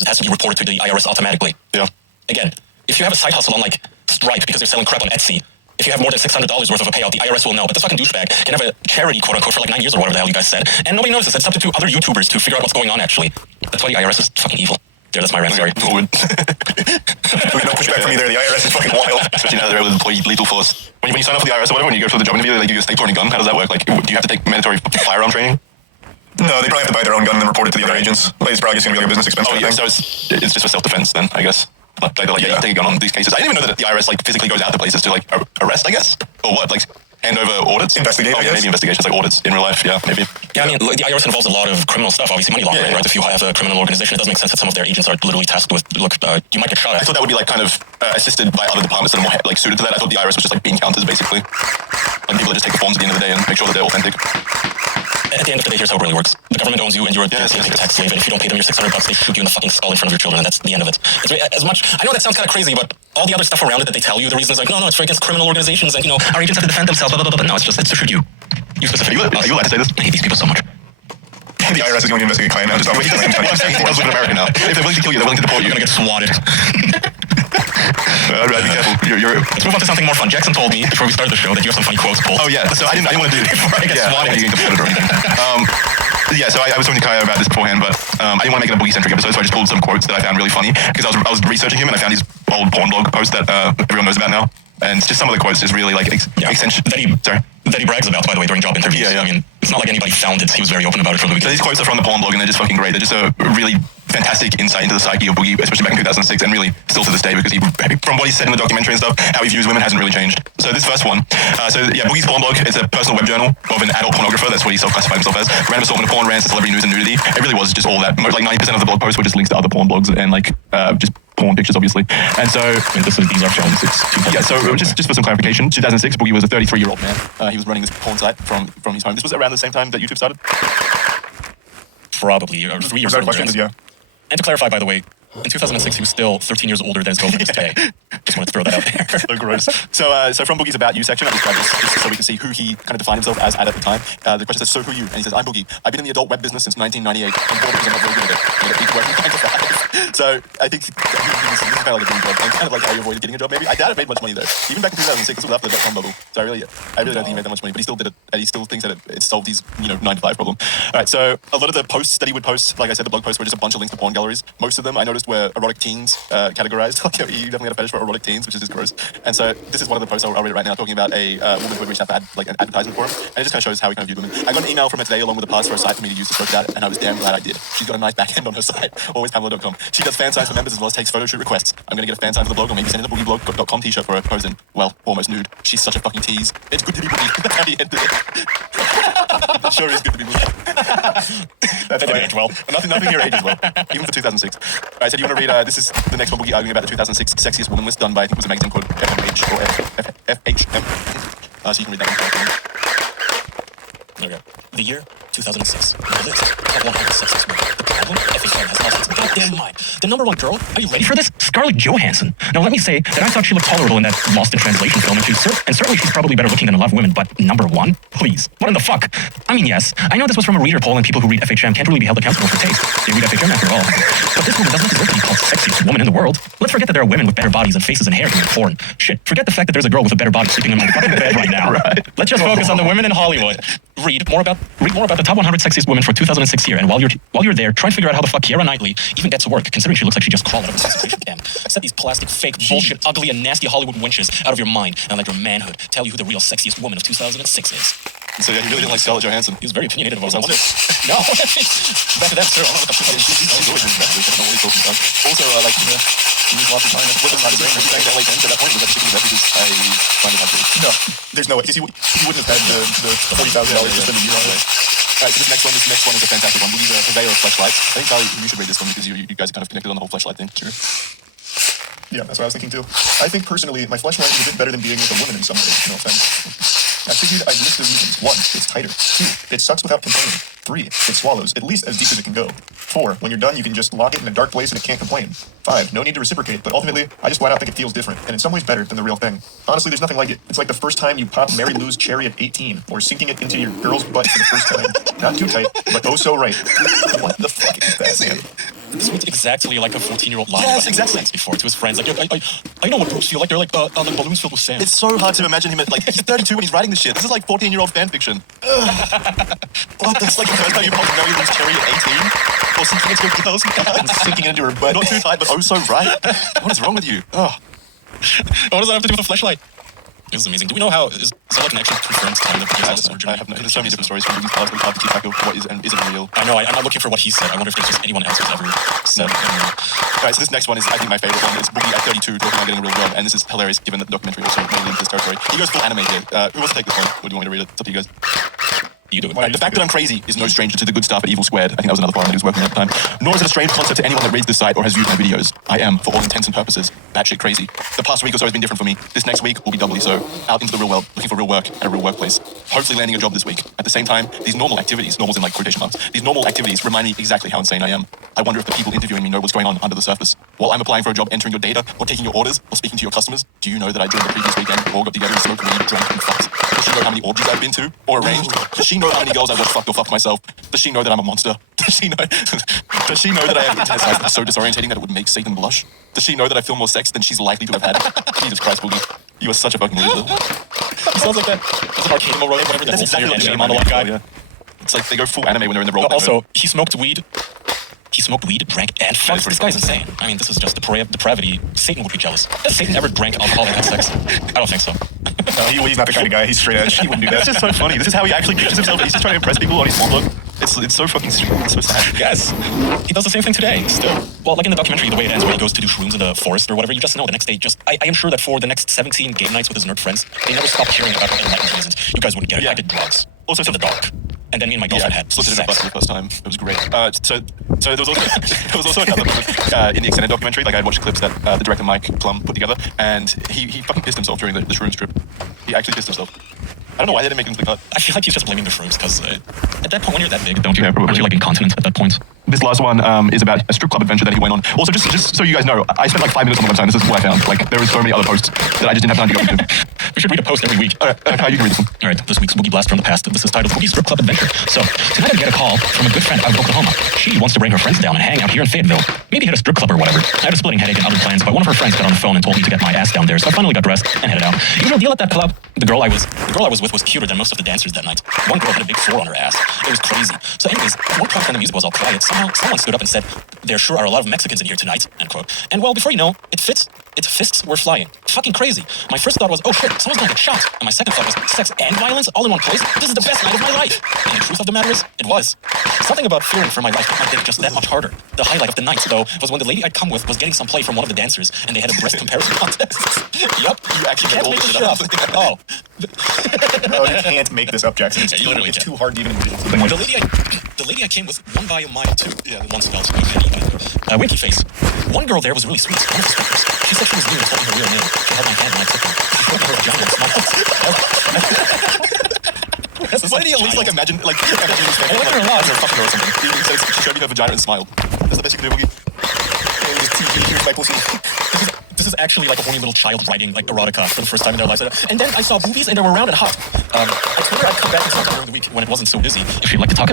it has to be reported to the IRS automatically. Yeah. Again, if you have a side hustle on like Stripe because you're selling crap on Etsy, if you have more than $600 worth of a payout, the IRS will know. But this fucking douchebag can have a charity, quote unquote, for like 9 years or whatever the hell you guys said, and nobody notices. It's up to other YouTubers to figure out what's going on, actually. That's why the IRS is fucking evil. There, that's my rant, sorry. Forward. No pushback from me there. The IRS is fucking wild. Especially now that they're able to employ lethal force. When you sign up for the IRS or whatever, when you go for the job interview, they give you a stapler and a gun. How does that work? Like, do you have to take mandatory firearm training? No, they probably have to buy their own gun and then report it to the other agents. Like, it's probably just going to be like a business expense. Oh, yeah, so it's just for self-defense then, I guess. Like you take a gun on these cases. I didn't even know that the IRS like physically goes out to places to like arrest, I guess, or what, like hand over audits. Investigate. Oh yeah, maybe investigations, like audits in real life. Yeah, maybe. Yeah, I mean, the IRS involves a lot of criminal stuff. Obviously, money laundering, right? If you have a criminal organization, it doesn't make sense that some of their agents are literally tasked with, look, you might get shot at. I thought that would be like kind of assisted by other departments that are more like suited to that. I thought the IRS was just like bean counters, basically, like people that just take the forms at the end of the day and make sure that they're authentic. At the end of the day, here's how it really works. The government owns you and you're a tax slave, and if you don't pay them your $600, they shoot you in the fucking skull in front of your children, and that's the end of it. It's as much, I know that sounds kind of crazy, but all the other stuff around it that they tell you, the reason is like, no, it's against criminal organizations, and our agents have to defend themselves, blah, blah, blah, blah. No, it's to shoot you. You specifically. Are you allowed to say this? I hate these people so much. The IRS is going to investigate Kai now. Just I'm in America now. If they're willing to kill you, they're willing to deport you. You're gonna get swatted. Be careful. Let's move on to something more fun. Jackson told me before we started the show that you have some funny quotes pulled. Oh yeah, so I didn't want to do this. Before I get swatted. Yeah, so I was talking to Kaya about this beforehand, but I didn't want to make it a boogie-centric episode, so I just pulled some quotes that I found really funny, because I was researching him and I found his old porn blog post that everyone knows about now, and just some of the quotes is really like That he brags about, by the way, during job interviews. Yeah. I mean, it's not like anybody found it. He was very open about it from the So beginning. these quotes are from the porn blog, and they're just fucking great. They're just a really fantastic insight into the psyche of Boogie, especially back in 2006, and really still to this day, because from what he said in the documentary and stuff, how he views women hasn't really changed. So this first one, Boogie's porn blog is a personal web journal of an adult pornographer. That's what he self-classified himself as. Random assortment of porn, rants, celebrity news, and nudity. It really was just all that. Like 90% of the blog posts were just links to other porn blogs and like just porn pictures, obviously. And so these are films. So just for some clarification, 2006, Boogie was a 33-year-old man. He was running this porn site from his home. This was around the same time that YouTube started? Probably 3 years older. Yeah. And to clarify, by the way, in 2006, he was still 13 years older than his girlfriend is today. Just wanted to throw that out there. So gross. So from Boogie's About You section, I described this just so we can see who he kind of defined himself as at the time. The question says, so who are you? And he says, I'm Boogie. I've been in the adult web business since 1998. I'm bored because I'm not very good at it. I get a peak work from 9 to 5. So I think this is kind of like a dream job. And kind of like how you avoided getting a job, maybe. I doubt it made much money, though. Even back in 2006, this was after the dot-com bubble. So I really don't think he made that much money. But he still did it. And he still thinks that it solved his 9 to 5 problem. All right, so a lot of the posts that he would post, like I said, the blog posts were just a bunch of links to porn galleries. Most of them I noticed were erotic teens categorized. Like, you definitely had a fetish for erotic teens, which is just gross. And so this is one of the posts I'll read it right now, talking about a woman who had reached out for an advertisement for him. And it just kind of shows how he kind of viewed women. I got an email from her today along with a pass for a site for me to use to post about it, and I was damn glad I did. She's got a nice back end on her site, alwayspamela.com. She does fan signs for members as well as takes photo shoot requests. I'm going to get a fan sign for the blog, or maybe send in a boogieblog.com t-shirt for her posing. Well, almost nude. She's such a fucking tease. It's good to be Boogie. That's how he ended it. It sure is good to be Boogie. That's right. Age well. Nothing here ages well. Even for 2006. Alright, so do you want to read, this is the next one, Boogie arguing about the 2006 sexiest woman list done by, I think it was a magazine called FMH or FHM. So you can read that one. Okay. The year 2006. The list. Top 100 sexiest women. The problem? FHM has lost its goddamn mind. The number one girl? Are you ready for this? Scarlett Johansson. Now let me say that I thought she looked tolerable in that Lost in Translation film, and certainly she's probably better looking than a lot of women, but number one? Please. What in the fuck? I mean, yes, I know this was from a reader poll, and people who read FHM can't really be held accountable for taste. They read FHM after all. But this woman doesn't deserve to be called sexiest woman in the world. Let's forget that there are women with better bodies and faces and hair doing porn. Shit, forget the fact that there's a girl with a better body sleeping in my fucking bed right now. Right. Let's just focus on the women in Hollywood. Read more about the top 100 sexiest women for 2006 here, and while you're there, try and figure out how the fuck Keira Knightley even gets work, considering she looks like she just crawled out of a concentration camp. Set these plastic, fake, bullshit, ugly, and nasty Hollywood wenches out of your mind, and let your manhood tell you who the real sexiest woman of 2006 is. So yeah, he really didn't like Scarlett Johansson. He was very opinionated about Was that it. No, back to that, sir. I don't know what the fuck He's always been invested. I don't know what he's talking about. Also, he was lots of time. What was not his name? He back to LA 10 at that point. Was that sticking to that because I find it hard to read? No, there's no way. Because he wouldn't have had the $40,000 to spend a year on it. Alright, so this next one is a fantastic one. He's a purveyor of fleshlights. I think, Charlie, you should read this one because you guys are kind of connected on the whole fleshlight thing. Sure. Yeah, that's what I was thinking too. I think personally, my fleshlight is a bit better than being with a woman in some ways. No offense. I figured I'd list the reasons. 1, it's tighter. 2, it sucks without complaining. 3, it swallows at least as deep as it can go. 4, when you're done, you can just lock it in a dark place and it can't complain. 5, no need to reciprocate, but ultimately, I just flat out think it feels different, and in some ways better than the real thing. Honestly, there's nothing like it. It's like the first time you pop Mary Lou's cherry at 18, or sinking it into your girl's butt for the first time. Not too tight, but oh so right. What the fuck is that? This reads exactly like a 14-year-old lying Yes, about exactly. sex before to his friends. Like, I know what boobs feel like. They're like balloons filled with sand. It's so hard to imagine him at, like, he's 32 when he's writing this shit. This is like 14-year-old fan fiction. What? That's like the first time you post Mary Louise Cherry at 18? Or sinking into a girl's gut? Sinking into her butt. Not too tight, but oh so right. What is wrong with you? Oh. What does that have to do with a fleshlight? This is amazing. Do we know how, is that like an actual confirmed time that he has surgery? I have no. There's so many different stories from Boogie's past, but it's hard to keep track of what is and isn't real. I know, I'm not looking for what he said. I wonder if there's just anyone else who's ever said. Alright, so this next one is, I think, my favorite one. It's Boogie at 32 talking about getting a real job, and this is hilarious given that the documentary also mainly into this territory. He goes full anime here. Who wants to take this one? Or do you want me to read it? It's up to you guys. You do it. The fact that I'm crazy is no stranger to the good stuff at Evil Squared. I think that was another forum that he was working on at the time. Nor is it a strange concept to anyone that reads this site or has viewed my videos. I am, for all intents and purposes, batshit crazy. The past week or so has been different for me. This next week will be doubly so. Out into the real world, looking for real work at a real workplace. Hopefully landing a job this week. At the same time, these normal activities, normals in like quotation marks, these normal activities remind me exactly how insane I am. I wonder if the people interviewing me know what's going on under the surface. While I'm applying for a job, entering your data, or taking your orders, or speaking to your customers, do you know that I during the previous weekend we all got together and smoked weed, drank and fucked? Does she know how many orgies I've been to or arranged? Does she know how many girls I watched fucked or fucked myself? Does she know that I'm a monster? Does she know Does she know that I have internet sites that are so disorientating that it would make Satan blush? Does she know that I film more sex than she's likely to have had? Jesus Christ, Boogie. You are such a fucking loser. He sounds like that. There's an arcade mode, whatever, that That's whole exactly what anime monologue guy. yeah. It's like they go full anime when they're in the role. Also, he smoked weed. He smoked weed, drank, and fucked. This guy's insane. I mean, this is just depravity. Satan would be jealous. Has Satan ever drank alcohol and had sex? I don't think so. No, he's not the kind of guy. He's straight edge. He wouldn't do That's that. just so funny. This is how he actually pictures himself. He's just trying to impress people on his blog. It's so fucking stupid. It's so sad. Yes. He does the same thing today, still. Well, like in the documentary, the way it ends, where he goes to do shrooms in the forest or whatever, you just know the next day, I am sure that for the next 17 game nights with his nerd friends, they never stopped hearing about how enlightened he is. You guys wouldn't get it. Yeah. I did drugs. Also, in the dark. And then me and my girlfriend had slipped it in a bus sex. for the first time. It was great. So there was also there was also another moment in the extended documentary. Like I had watched clips that the director Mike Plum put together, and he fucking pissed himself during the shrooms trip. He actually pissed himself. I don't know why they didn't make him the cut. I feel like he's just blaming the shrooms, because at that point, when you're that big, don't you? Yeah, probably. Aren't you like incontinent at that point? This last one is about a strip club adventure that he went on. Also, just so you guys know, I spent like 5 minutes on the website. This is what I found. Like there is so many other posts that I just didn't have time to go into. We should read a post every week. All right, you can read this one. All right, this week's Boogie Blast from the past. This is titled Boogie Strip Club Adventure. So, tonight I get a call from a good friend out of Oklahoma. She wants to bring her friends down and hang out here in Fayetteville. Maybe hit a strip club or whatever. I had a splitting headache and other plans, but one of her friends got on the phone and told me to get my ass down there. So I finally got dressed and headed out. Usual deal at that club. The girl I was with was cuter than most of the dancers that night. One girl had a big sore on her ass. It was crazy. So anyways, at one point when the music was all quiet, somehow someone stood up and said, "There sure are a lot of Mexicans in here tonight," end quote. And well, before you know, its fists were flying. Fucking crazy. My first thought was, oh shit, someone's gonna get shot. And my second thought was, sex and violence all in one place? This is the best night of my life. And the truth of the matter is, it was. Something about fearing for my life made my dick just that much harder. The highlight of the night, though, was when the lady I'd come with was getting some play from one of the dancers, and they had a breast comparison contest. Yup, You actually can't make made this all shit this up. Oh, No, you can't make this up, Jackson. It's, Yeah, you literally it's can't. too hard to even envision. the lady I came with won by a mile too. Yeah, one spelled winky face. One girl there was really sweet. One of the strippers. She said she was new and told me her real name. She held my hand when I took her. She showed me her vagina and smiled. Why did he at least like imagine like I like her a lot. Or fucking her or something? He said she showed me her vagina and smiled. That's the best you can do, Boogie. Just TV, here's my pussy. This is actually like a horny little child writing like erotica for the first time in their lives. And then I saw boobies and they were round and hot. I told her I'd come back and talk during the week when it wasn't so busy. If you'd like to talk a bit.